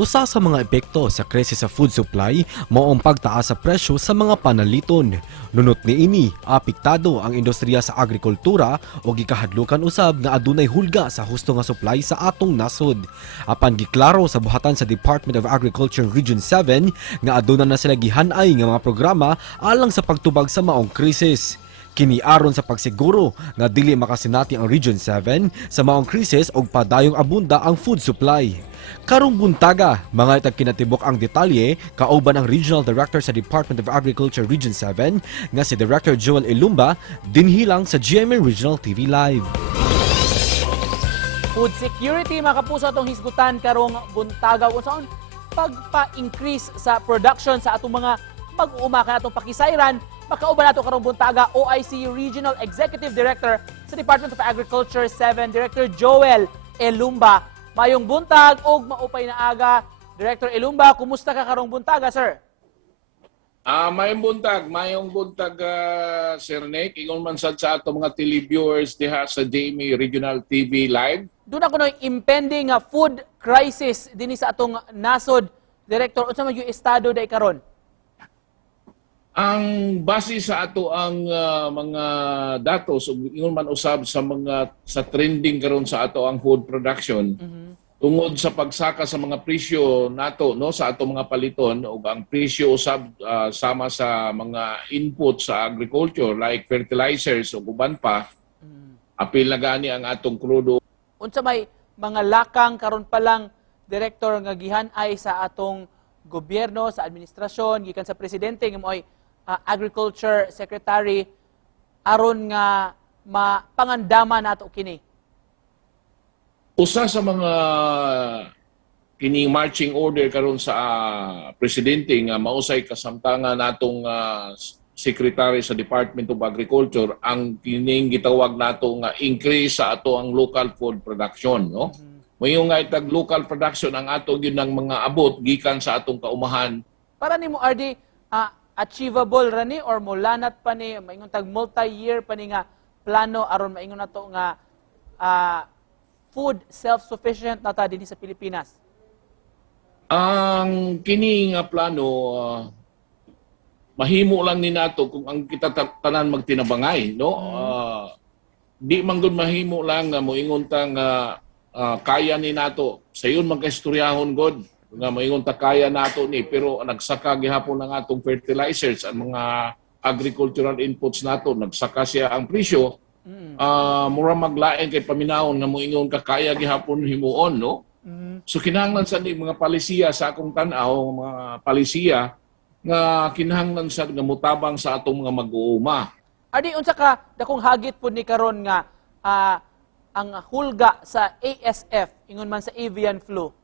Usa sa mga epekto sa krisis sa food supply mao ang pagtaas sa presyo sa mga panaliton. Nunot niini, apektado ang industriya sa agrikultura o gikahadlukan usab nga adunay hulga sa husto nga supply sa atong nasod. Apan giklaro sa buhatan sa Department of Agriculture Region 7 nga aduna na sila gihan-ay nga mga programa alang sa pagtubag sa maong krisis. Kini aron sa pagsiguro nga dili makasinati ang Region 7 sa maong krisis og padayong abunda ang food supply. Karong buntaga, mga itag kinatibok ang detalye kauban ang Regional Director sa Department of Agriculture Region 7 nga si Director Joel Ilumba dinhilang sa GMA Regional TV Live. Food security mga kapuso atong hisgutan karong buntaga unsaon pagpa-increase sa production sa atong mga mag-uuma ka atong pakisayran. Makauban nato karong buntaga OIC Regional Executive Director sa Department of Agriculture 7 Director Joel Ilumba. Mayong buntag og maupay na aga. Director Ilumba, kumusta ka karong buntaga, sir? Mayong buntag, Sir Nick. Ingon man sad sa ato mga televiewers diha sa GMA Regional TV Live. Doon ako no impending food crisis dinhi sa atong nasod. Director, unsa man yung estado day karon? Ang base sa ato ang mga datos ingon man usab sa trending karon sa ato ang food production tungod sa pagsaka sa mga presyo nato no sa ato mga paliton ug ang presyo usab sama sa mga input sa agriculture like fertilizers ug uban pa apil na gani ang atong krudo. Unsa may mga lakang karon pa lang, Director, nga gihan-ay sa atong gobyerno, sa administrasyon, gikan sa presidente nga mo'y Agriculture Secretary aron nga mapangandaman nato kini? Usa sa mga kining marching order karon sa presidente nga mausay kasamtangan natong secretary sa Department of Agriculture ang kining gitawag nato nga increase sa ato ang local food production, no? Mayong nga itag local production ang ato gyud ng mga abot gikan sa atong kaumahan. Para nimo RD, achievable ra ni or mulanat pa ni maingon tag multi-year pa ni nga plano aron maingon nato nga food self-sufficient nata dinhi sa Pilipinas? Ang kini nga plano mahimo lang ni nato kung ang kita tanan magtinabangay, no? Di man gud mahimo lang nga moingon ta nga kaya ni nato sayon magkaistoryahon god nga moingon ta kaya nato ni pero nagsaka gihapon ang atong fertilizers ang mga agricultural inputs nato nagsaka siya ang presyo mura maglain kay paminawon nga moingon ka kaya gihapon himuon, no? So kinahanglan sa ni mga palisiya sa akong tan-aw mga palisiya nga kinahanglan sa nga mutabang sa atong mga mag-uuma. Adi unsa ka dakong hagit pud ni karon nga ang hulga sa ASF ingon man sa avian flu?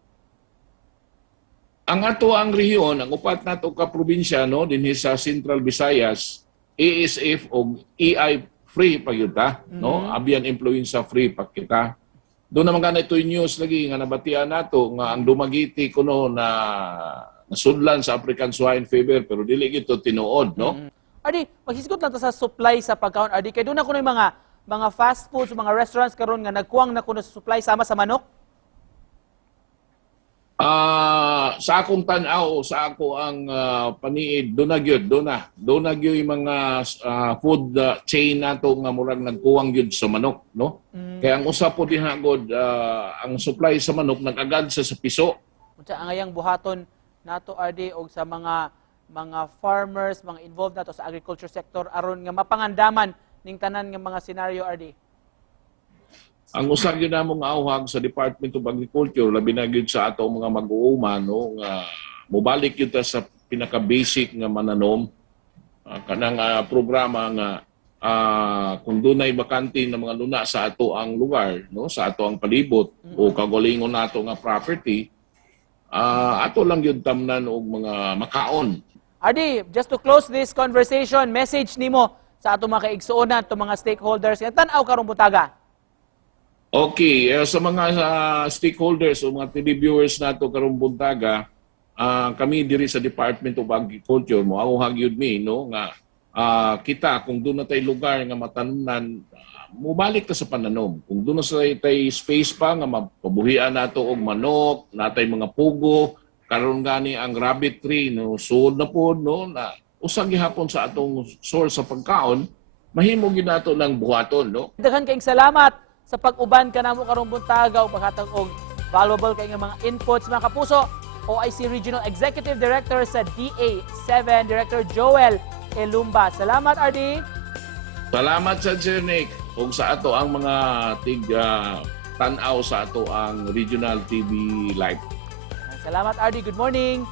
Ang ato ang rehiyon, ang upat nato ka probinsya no dinhi sa Central Visayas, ASF o EI free pa gyud ta, no? Avian influenza free pa kita. Doon naman kana ito'y news lagi nga nabatian nato nga ang dumagiti kuno na nasudlan sa African swine fever pero dili gito tinuod, no? Adi, maghisgot lang ta sa supply sa pagkaon. Adi, kay doon na kuno mga fast foods, mga restaurants karon nga nagkuwang na kuno sa supply sama sa manok. Sa akong tan-aw sa ako ang paniid do na gyud mga food chain nato nga murag nagkuwang gyud sa manok, no? Kaya ang usa po diha god ang supply sa manok nag-agad sa piso. Unsa ang ayang buhaton nato RD og sa mga farmers, mga involved nato sa agriculture sector aron nga mapangandaman ning tanan nga mga senaryo RD? Ang usag yun namong awhag sa Department of Agriculture, labi na yun sa ato mga mag-uuma, no, nga mubalik yun ta sa pinaka-basic nga mananom, kanang programa nga kung dunay bakante na mga luna sa ato ang lugar, no, sa ato ang palibot o kagalingon nato nga property, ato lang yun tamnan og mga makaon. Adi, just to close this conversation, message nimo sa ato mga kaigsuonan, to mga stakeholders nga tan-aw karong butaga. Okay, sa mga stakeholders o mga televiewers nato karong buntaga, kami diri sa Department of Agriculture mo awhag yun mi, no, nga kita kung doon na tayo lugar nga matanunan, mubalik ta sa pananom. Kung doon na tayo space pa nga mapabuhian nato og manok, natay mga pugo, karon gani ang rabbit tree no suod na po no na usag gihapon sa atong source sa pagkaon, mahimo gyud nato ng buhaton no. Daghan kayong salamat sa pag-uban ka namo karong buntaga o paghatag og valuable kay nga mga inputs mga kapuso. OIC Regional Executive Director sa DA7, Director Joel Elumba. Salamat, RD. Salamat sa Sir Nick ug sa ato ang mga tan-aw sa ato ang Regional TV Live. Salamat, RD. Good morning.